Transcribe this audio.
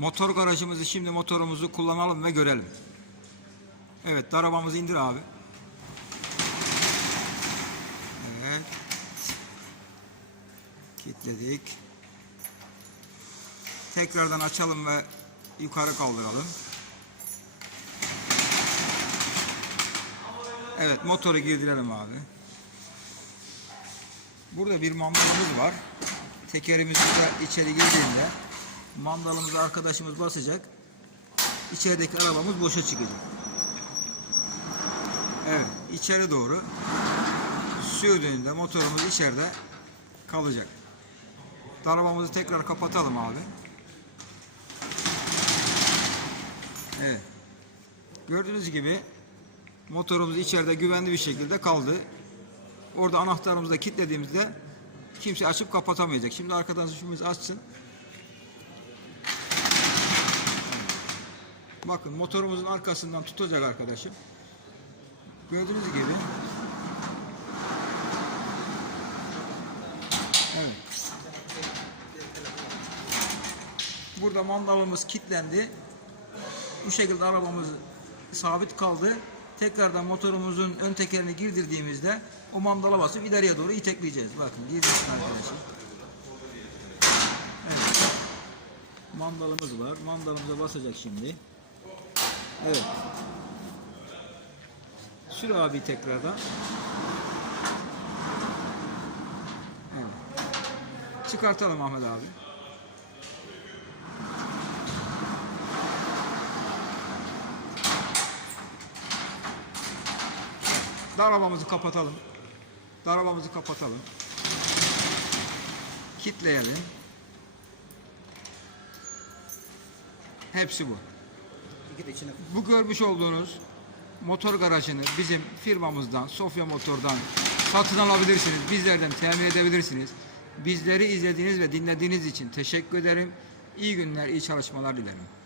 Motor garajımızı şimdi motorumuzu kullanalım ve görelim. Evet, arabamızı indir abi. Evet. Kilitledik. Tekrardan açalım ve yukarı kaldıralım. Evet, motoru girdirelim abi. Burada bir mandalımız var. Tekerimiz burada içeri girdiğinde mandalımızı arkadaşımız basacak. İçerideki arabamız boşa çıkacak. Evet, içeri doğru sürdüğünde motorumuz içeride kalacak. Arabamızı tekrar kapatalım abi. Evet. Gördüğünüz gibi motorumuz içeride güvenli bir şekilde kaldı. Orada anahtarımızı da kilitlediğimizde kimse açıp kapatamayacak. Şimdi arkadaşımız açsın. Bakın motorumuzun arkasından tutacak arkadaşım. Gördüğünüz gibi. Evet. Burada mandalımız kilitlendi. Bu şekilde arabamız sabit kaldı. Tekrardan motorumuzun ön tekerini girdirdiğimizde o mandala basıp ileriye doğru itekleyeceğiz. Bakın girdirsin arkadaşlar. Evet. Mandalımız var. Mandalımıza basacak şimdi. Evet. Sür abi tekrardan. Evet. Çıkartalım Ahmet abi. Arabamızı kapatalım. Arabamızı kapatalım. Kitleyelim. Hepsi bu. De içine Bu görmüş olduğunuz motor garajını bizim firmamızdan, Sofya Motor'dan satın alabilirsiniz. Bizlerden temin edebilirsiniz. Bizleri izlediğiniz ve dinlediğiniz için teşekkür ederim. İyi günler, iyi çalışmalar dilerim.